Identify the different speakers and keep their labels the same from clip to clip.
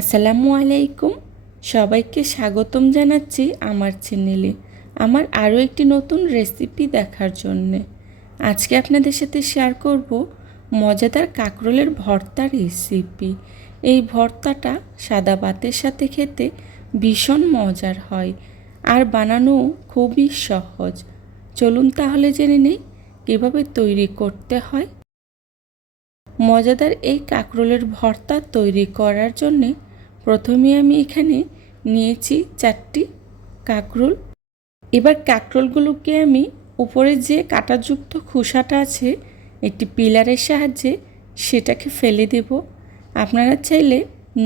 Speaker 1: আসসালামু আলাইকুম। সবাইকে স্বাগতম জানাচ্ছি আমার চ্যানেলে। আমার আরও একটি নতুন রেসিপি দেখার জন্যে। আজকে আপনাদের সাথে শেয়ার করব মজাদার কাঁকরোলের ভর্তা রেসিপি। এই ভর্তাটা সাদা ভাতের সাথে খেতে ভীষণ মজার হয় আর বানানো খুবই সহজ। চলুন তাহলে জেনে নেই কীভাবে তৈরি করতে হয়। মজাদার এই কাঁকরোলের ভর্তা তৈরি করার জন্যে প্রথমে আমি এখানে নিয়েছি চারটি কাঁকরোল। এবার কাঁকরোলগুলোকে আমি উপরে যে কাটাযুক্ত খোসাটা আছে, একটি পিলারের সাহায্যে সেটাকে ফেলে দেব। আপনারা চাইলে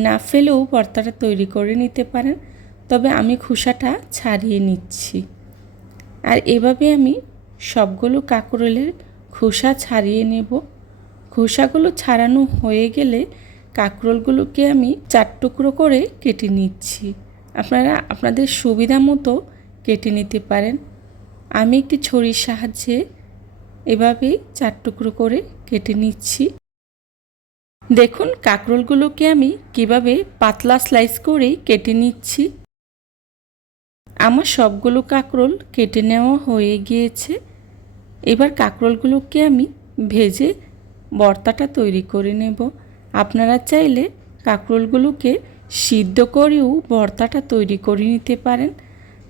Speaker 1: না ফেলেও ভর্তাটা তৈরি করে নিতে পারেন, তবে আমি খোসাটা ছাড়িয়ে নিচ্ছি। আর এভাবে আমি সবগুলো কাঁকরোলের খোসা ছাড়িয়ে নেব। খোসাগুলো ছাড়ানো হয়ে গেলে কাঁকরোলগুলোকে আমি চার টুকরো করে কেটে নিচ্ছি। আপনারা আপনাদের সুবিধা মতো কেটে নিতে পারেন। আমি একটি ছড়ির সাহায্যে এভাবেই চার টুকরো করে কেটে নিচ্ছি। দেখুন কাঁকরোলগুলোকে আমি কীভাবে পাতলা স্লাইস করেই কেটে নিচ্ছি। আমার সবগুলো কাঁকরোল কেটে নেওয়া হয়ে গিয়েছে। এবার কাঁকরোলগুলোকে আমি ভেজে ভর্তাটা তৈরি করে নেব। আপনারা চাইলে কাঁকরোলগুলোকে সিদ্ধ করেও ভর্তাটা তৈরি করে নিতে পারেন।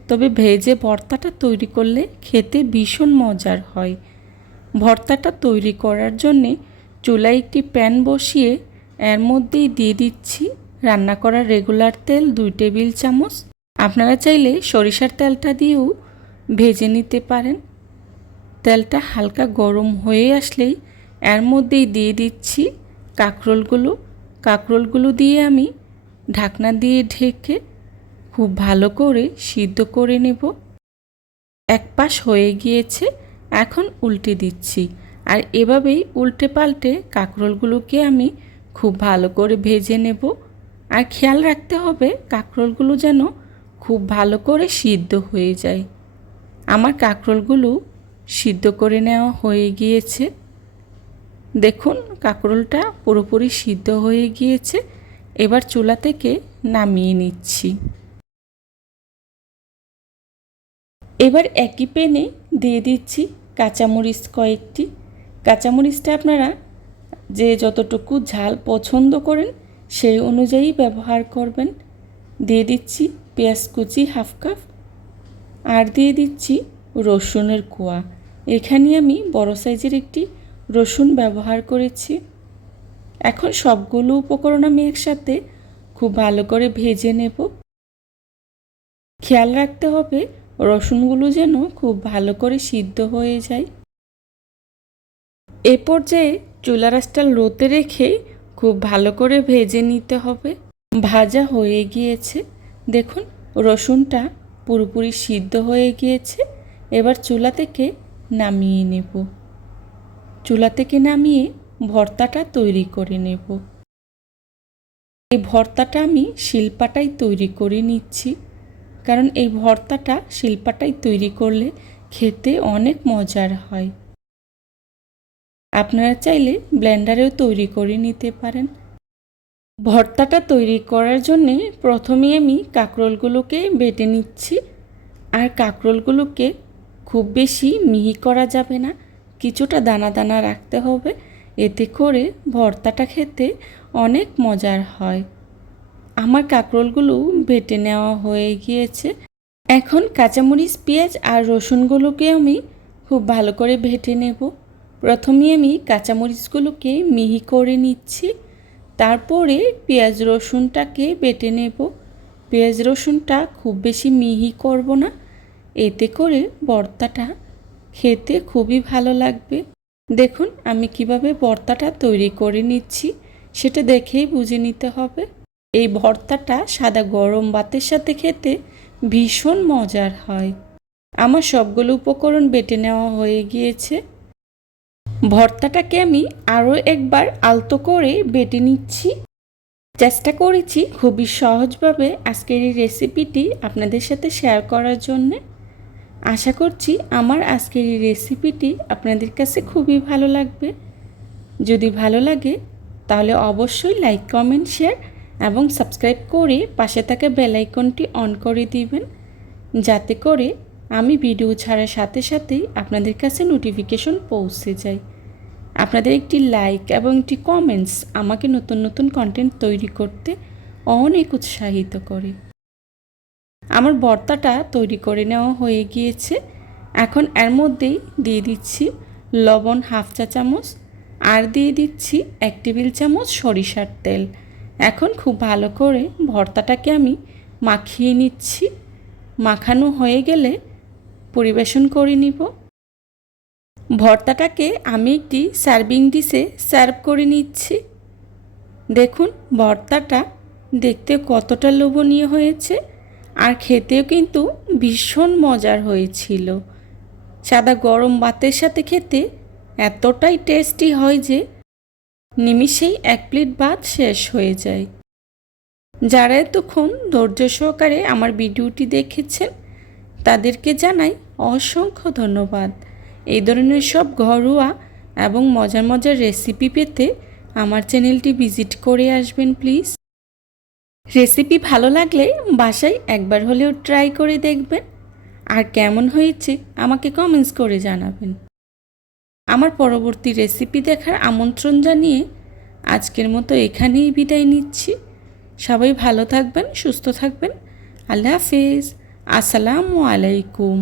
Speaker 1: তবে ভেজে ভর্তাটা তৈরি করলে খেতে ভীষণ মজার হয়। ভর্তাটা তৈরি করার জন্যে চুলায় একটি প্যান বসিয়ে এর মধ্যেই দিয়ে দিচ্ছি রান্না করা রেগুলার তেল দুই টেবিল চামচ। আপনারা চাইলে সরিষার তেলটা দিয়েও ভেজে নিতে পারেন। তেলটা হালকা গরম হয়ে আসলেই এর মধ্যেই দিয়ে দিচ্ছি কাঁকরোলগুলো কাঁকরোলগুলো দিয়ে আমি ঢাকনা দিয়ে ঢেকে খুব ভালো করে সিদ্ধ করে নেব। এক পাশ হয়ে গিয়েছে, এখন উল্টে দিচ্ছি। আর এভাবেই উল্টে পাল্টে কাঁকরোলগুলোকে আমি খুব ভালো করে ভেজে নেব। আর খেয়াল রাখতে হবে, কাঁকরোলগুলো যেন খুব ভালো করে সিদ্ধ হয়ে যায়। আমার কাঁকরোলগুলো সিদ্ধ করে নেওয়া হয়ে গিয়েছে। দেখুন, কাঁকরোলটা পুরোপুরি সিদ্ধ হয়ে গিয়েছে। এবার চুলা থেকে নামিয়ে নিচ্ছি। এবার একই পেনে দিয়ে দিচ্ছি কাঁচামরিচ কয়েকটি। কাঁচামরিচটা আপনারা যে যতটুকু ঝাল পছন্দ করেন, সেই অনুযায়ী ব্যবহার করবেন। দিয়ে দিচ্ছি পেঁয়াজ কুচি হাফ কাপ। আর দিয়ে দিচ্ছি রসুনের কোয়া। এখানে আমি বড় সাইজের একটি রসুন ব্যবহার করেছি। এখন সবগুলো উপকরণ আমি একসাথে খুব ভালো করে ভেজে নেব। খেয়াল রাখতে হবে রসুনগুলো যেন খুব ভালো করে সিদ্ধ হয়ে যায়। এ পর্যায়ে চুলা রাসটা লোতে রেখে খুব ভালো করে ভেজে নিতে হবে। ভাজা হয়ে গিয়েছে। দেখুন, রসুনটা পুরোপুরি সিদ্ধ হয়ে গিয়েছে। এবার চুলা থেকে নামিয়ে নেব। চুলা থেকে নামিয়ে ভর্তাটা তৈরি করে নেব। এই ভর্তাটা আমি শিল্পাটাই তৈরি করে নিচ্ছি। কারণ এই ভর্তাটা শিল্পাটাই তৈরি করলে খেতে অনেক মজার হয়। আপনারা চাইলে ব্লেন্ডারেও তৈরি করে নিতে পারেন। ভর্তাটা তৈরি করার জন্যে প্রথমেই আমি কাঁকরোলগুলোকে বেটে নিচ্ছি। আর কাঁকরোলগুলোকে খুব বেশি মিহি করা যাবে না। কিছুটা দানা দানা রাখতে হবে। এতে করে ভর্তাটা খেতে অনেক মজার হয়। আমার কাঁকরোলগুলো বেটে নেওয়া হয়ে গিয়েছে। এখন কাঁচামরিচ, পেঁয়াজ আর রসুনগুলোকে আমি খুব ভালো করে ভেটে নেব। প্রথমে আমি কাঁচামরিচগুলোকে মিহি করে নিচ্ছি। তারপরে পেঁয়াজ রসুনটাকে বেটে নেব। পেঁয়াজ রসুনটা খুব বেশি মিহি করব না। এতে করে ভর্তাটা খেতে খুবই ভালো লাগবে। দেখুন, আমি কীভাবে ভর্তাটা তৈরি করে নিচ্ছি, সেটা দেখেই বুঝে নিতে হবে। এই ভর্তাটা সাদা গরম ভাতের সাথে খেতে ভীষণ মজার হয়। আমার সবগুলো উপকরণ বেটে নেওয়া হয়ে গিয়েছে। ভর্তাটাকে আমি আরও একবার আলতো করে বেটে নিচ্ছি। চেষ্টা করেছি খুবই সহজভাবে আজকের এই রেসিপিটি আপনাদের সাথে শেয়ার করার জন্যে। আশা করছি আমার আজকের এই রেসিপিটি আপনাদের কাছে খুবই ভালো লাগবে। যদি ভালো লাগে, তাহলে অবশ্যই লাইক কমেন্ট শেয়ার এবং সাবস্ক্রাইব করে পাশে থাকা বেল আইকনটি অন করে দিবেন। যাতে করে আমি ভিডিও ছাড়ার সাথে সাথেই আপনাদের কাছে নোটিফিকেশন পৌঁছে যায়। আপনাদের একটি লাইক এবং একটি কমেন্টস আমাকে নতুন নতুন কন্টেন্ট তৈরি করতে অনেক উৎসাহিত করে। আমার ভর্তাটা তৈরি করে নেওয়া হয়ে গিয়েছে। এখন এর মধ্যেই দিয়ে দিচ্ছি লবণ হাফ চা চামচ আর দিয়ে দিচ্ছি এক টেবিল চামচ সরিষার তেল। এখন খুব ভালো করে ভর্তাটাকে আমি মাখিয়ে নিচ্ছি। মাখানো হয়ে গেলে পরিবেশন করে নিব। ভর্তাটাকে আমি একটি সার্ভিং ডিশে সার্ভ করে নিচ্ছি। দেখুন, ভর্তাটা দেখতে কতটা লোভনীয় হয়েছে। আর খেতেও কিন্তু ভীষণ মজার হয়েছিল। সাদা গরম ভাতের সাথে খেতে এতটাই টেস্টি হয় যে নিমিষেই এক প্লেট ভাত শেষ হয়ে যায়। যারা এতক্ষণ ধৈর্য সহকারে আমার ভিডিওটি দেখেছেন, তাদেরকে জানাই অসংখ্য ধন্যবাদ। এই ধরনের সব ঘরোয়া এবং মজার মজার রেসিপি পেতে আমার চ্যানেলটি ভিজিট করে আসবেন প্লিজ রেসিপি ভালো লাগলে বাসায় একবার হলেও ট্রাই করে দেখবেন। আর কেমন হয়েছে আমাকে কমেন্টস করে জানাবেন। আমার পরবর্তী রেসিপি দেখার আমন্ত্রণ জানিয়ে আজকের মতো এখানেই বিদায় নিচ্ছি। সবাই ভালো থাকবেন, সুস্থ থাকবেন। আল্লাহ হাফেজ। আসসালামু আলাইকুম।